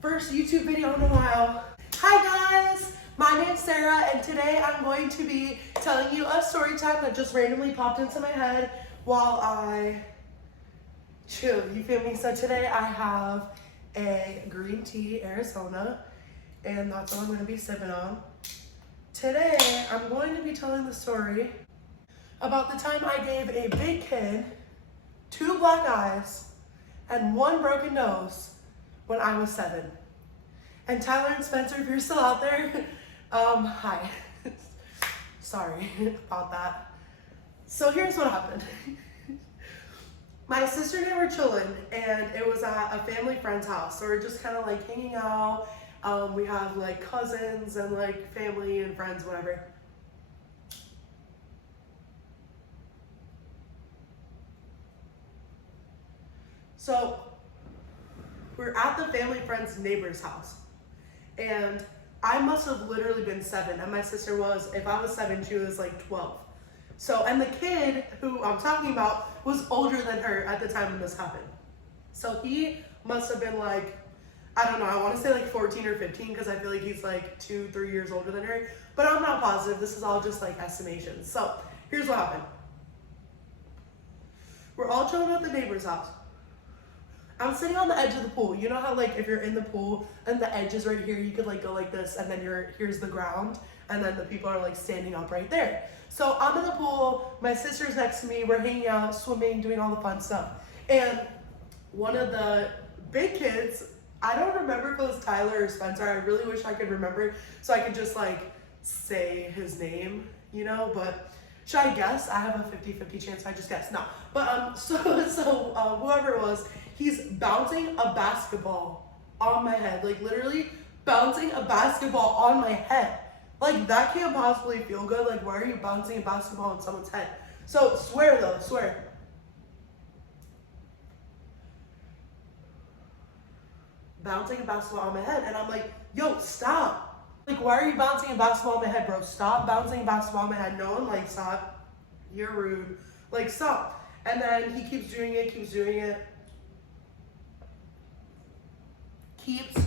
First YouTube video in a while. Hi guys, my name's Sarah and today I'm going to be telling you a story time that just randomly popped into my head while I chill, you feel me? So today I have a green tea Arizona and that's what I'm going to be sipping on. Today I'm going to be telling the story about the time I gave a big kid 2 black eyes and 1 broken nose when I was 7. And Tyler and Spencer, if you're still out there, hi. Sorry about that. So here's what happened. My sister and I were chilling, and it was at a family friend's house. So we're just kind of like hanging out. We have like cousins and like family and friends, whatever. So we're at the family friend's neighbor's house. And I must have literally been 7, and my sister was, if I was 7, she was like 12. So, and the kid who I'm talking about was older than her at the time when this happened. So he must have been like, I don't know, I want to say like 14 or 15 because I feel like he's like 2-3 years older than her, but I'm not positive. This is all just like estimations. So here's what happened. We're all chilling at the neighbor's house. I'm sitting on the edge of the pool. You know how like if you're in the pool and the edge is right here, you could like go like this and then here's the ground and then the people are like standing up right there. So I'm in the pool, my sister's next to me, we're hanging out, swimming, doing all the fun stuff. And one of the big kids, I don't remember if it was Tyler or Spencer, I really wish I could remember so I could just like say his name, you know, but should I guess? I have a 50-50 chance if I just guess. No. But so whoever it was, he's bouncing a basketball on my head. Like literally bouncing a basketball on my head. Like that can't possibly feel good. Like why are you bouncing a basketball on someone's head? So swear though, swear. Bouncing a basketball on my head. And I'm like, yo, stop. Like, why are you bouncing a basketball on my head, bro? Stop bouncing a basketball on my head. No one likes that. You're rude. Like, stop. And then he keeps doing it, keeps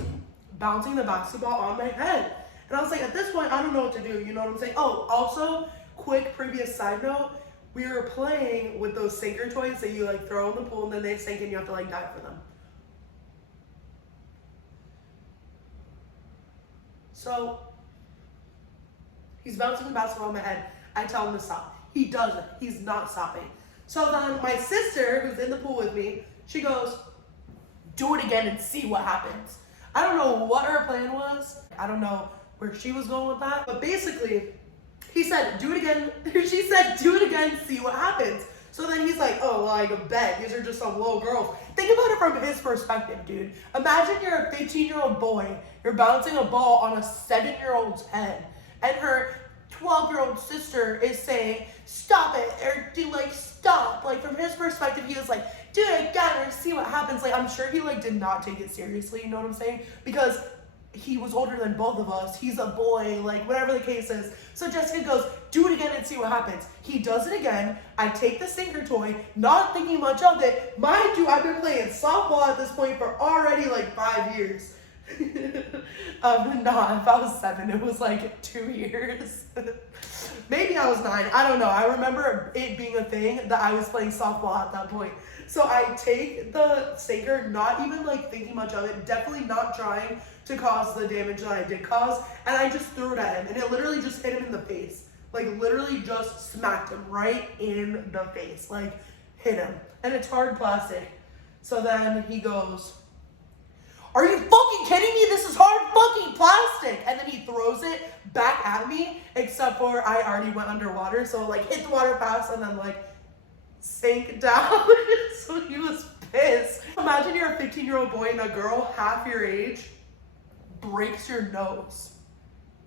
bouncing the basketball on my head. And I was like, at this point, I don't know what to do. You know what I'm saying? Oh, also, quick previous side note, we were playing with those sinker toys that you like throw in the pool and then they sink and you have to like dive for them. So he's bouncing the basketball on my head. I tell him to stop. He doesn't. He's not stopping. So then my sister, who's in the pool with me, she goes, do it again and see what happens. I don't know what her plan was. I don't know where she was going with that. But basically, he said, do it again. She said, do it again, see what happens. So then he's like, oh, well, I bet. These are just some little girls. Think about it from his perspective, dude. Imagine you're a 15-year-old boy. You're bouncing a ball on a 7-year-old's head. And her 12-year-old sister is saying, stop it. Or do like, stop. Like from his perspective, he was like, do it again or see what happens. Like I'm sure he like did not take it seriously. You know what I'm saying? Because he was older than both of us. He's a boy, like whatever the case is. So Jessica goes, do it again and see what happens. He does it again. I take the sinker toy, not thinking much of it. Mind you, I've been playing softball at this point for already like 5 years. Nah, if I was 7, it was like 2 years. Maybe I was 9, I don't know. I remember it being a thing that I was playing softball at that point. So I take the sinker, not even like thinking much of it, definitely not trying to cause the damage that I did cause, and I just threw it at him, and it literally just hit him in the face. Like literally just smacked him right in the face, like hit him. And it's hard plastic. So then he goes, are you fucking kidding me? This is hard fucking plastic. And then he throws it back at me, except for I already went underwater. So like hit the water fast and then like sank down. So he was pissed. Imagine you're a 15-year-old boy and a girl half your age breaks your nose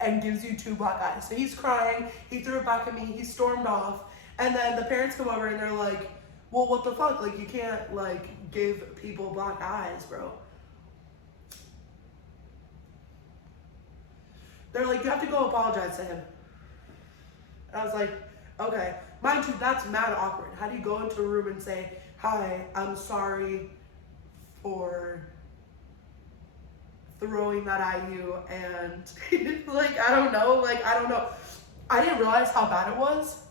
and gives you 2 black eyes. So he's crying. He threw it back at me. He stormed off. And then the parents come over and they're like, well, what the fuck? Like you can't like give people black eyes, bro. They're like, you have to go apologize to him. And I was like, okay. Mind you, that's mad awkward. How do you go into a room and say, hi, I'm sorry for throwing that at you, and like, I don't know. I didn't realize how bad it was.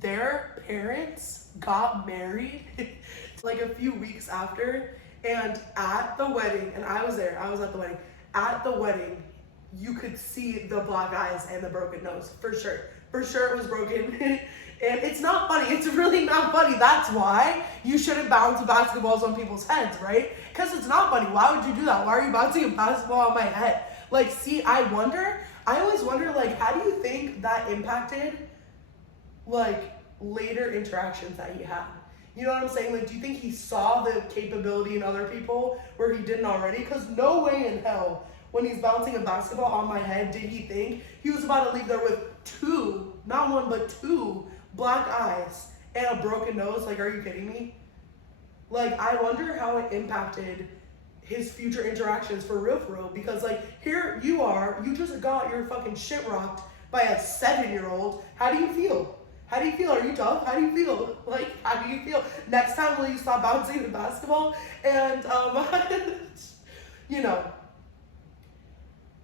Their parents got married like a few weeks after, and at the wedding, and I was there, I was at the wedding. At the wedding, you could see the black eyes and the broken nose, for sure. For sure it was broken. And it's not funny. It's really not funny. That's why you shouldn't bounce basketballs on people's heads, right? Because it's not funny. Why would you do that? Why are you bouncing a basketball on my head? Like, see, I always wonder, like, how do you think that impacted, like, later interactions that he had? You know what I'm saying? Like, do you think he saw the capability in other people where he didn't already? Because no way in hell, when he's bouncing a basketball on my head, did he think he was about to leave there with two, not one, but two black eyes and a broken nose. Like, are you kidding me? Like, I wonder how it impacted his future interactions for real, because like, here you are, you just got your fucking shit rocked by a 7-year-old. How do you feel? How do you feel? Are you tough? How do you feel? Like, how do you feel? Next time, will you stop bouncing the basketball? And you know,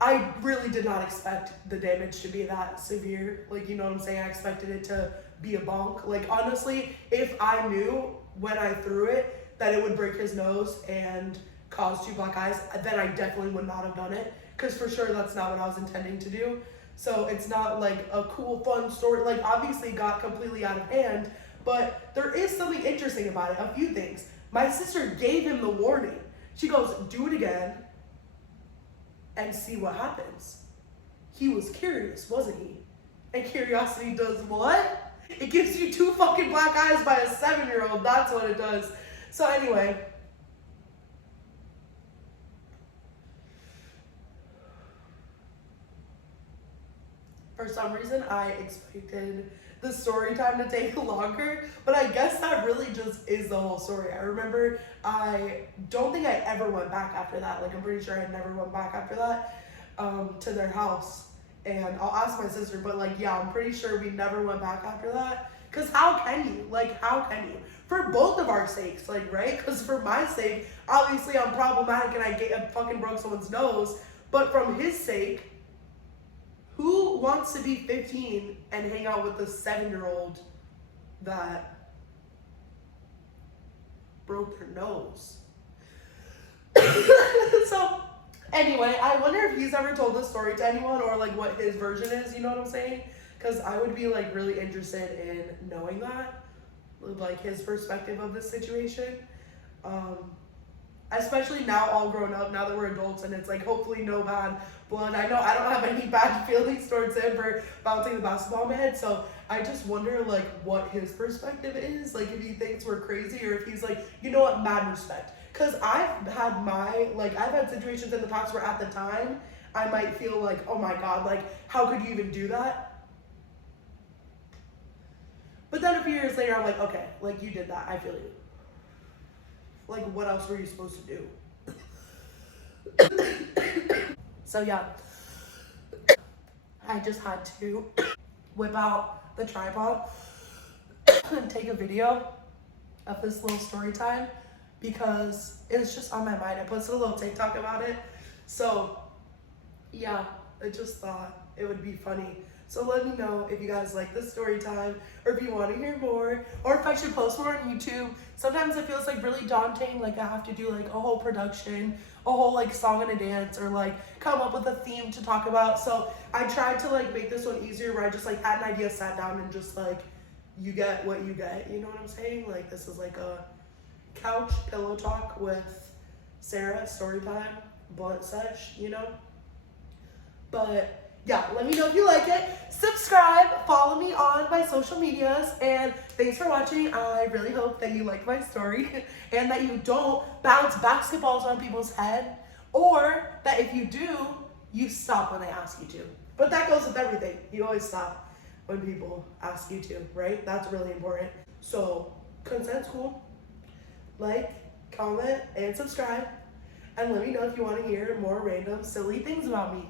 I really did not expect the damage to be that severe. Like, you know what I'm saying? I expected it to be a bonk. Like, honestly, if I knew when I threw it that it would break his nose and cause 2 black eyes, then I definitely would not have done it. Because for sure, that's not what I was intending to do. So it's not like a cool, fun story. Like, obviously it got completely out of hand, but there is something interesting about it. A few things. My sister gave him the warning. She goes, do it again and see what happens. He was curious, wasn't he? And curiosity does what? It gives you 2 fucking black eyes by a 7-year-old. That's what it does. So anyway. For some reason, I expected the story time to take longer, but I guess that really just is the whole story. I remember I don't think I ever went back after that. Like, I'm pretty sure I never went back after that to their house. And I'll ask my sister, but like, yeah, I'm pretty sure we never went back after that. Because how can you? Like, how can you? For both of our sakes, like, right? Because for my sake, obviously I'm problematic and I fucking broke someone's nose. But from his sake, who wants to be 15 and hang out with a 7-year-old that broke their nose? So, anyway, I wonder if he's ever told this story to anyone or like what his version is, you know what I'm saying? Because I would be like really interested in knowing that, like his perspective of this situation. Especially now, all grown up, now that we're adults, and it's like hopefully no bad blood. I know I don't have any bad feelings towards him for bouncing the basketball in my head, so I just wonder like what his perspective is, like if he thinks we're crazy or if he's like, you know what, mad respect. Because I've had situations in the past where at the time I might feel like, oh my god, like how could you even do that? But then a few years later I'm like, okay, like you did that, I feel you. Like, what else were you supposed to do? So yeah, I just had to whip out the tripod and take a video of this little story time because it's just on my mind. I posted a little TikTok about it. So yeah, I just thought it would be funny. So let me know if you guys like this story time or if you want to hear more or if I should post more on YouTube. Sometimes it feels like really daunting, like I have to do like a whole production, a whole like song and a dance, or like come up with a theme to talk about. So I tried to like make this one easier where I just like had an idea, sat down, and just like you get what you get, you know what I'm saying? Like this is like a couch pillow talk with Sarah, story time, blunt sesh, you know? But yeah, let me know if you like it. Subscribe, follow me on my social medias, and thanks for watching. I really hope that you liked my story and that you don't bounce basketballs on people's head, or that if you do, you stop when they ask you to. But that goes with everything. You always stop when people ask you to, right? That's really important. So consent's cool. Like, comment, and subscribe. And let me know if you want to hear more random silly things about me.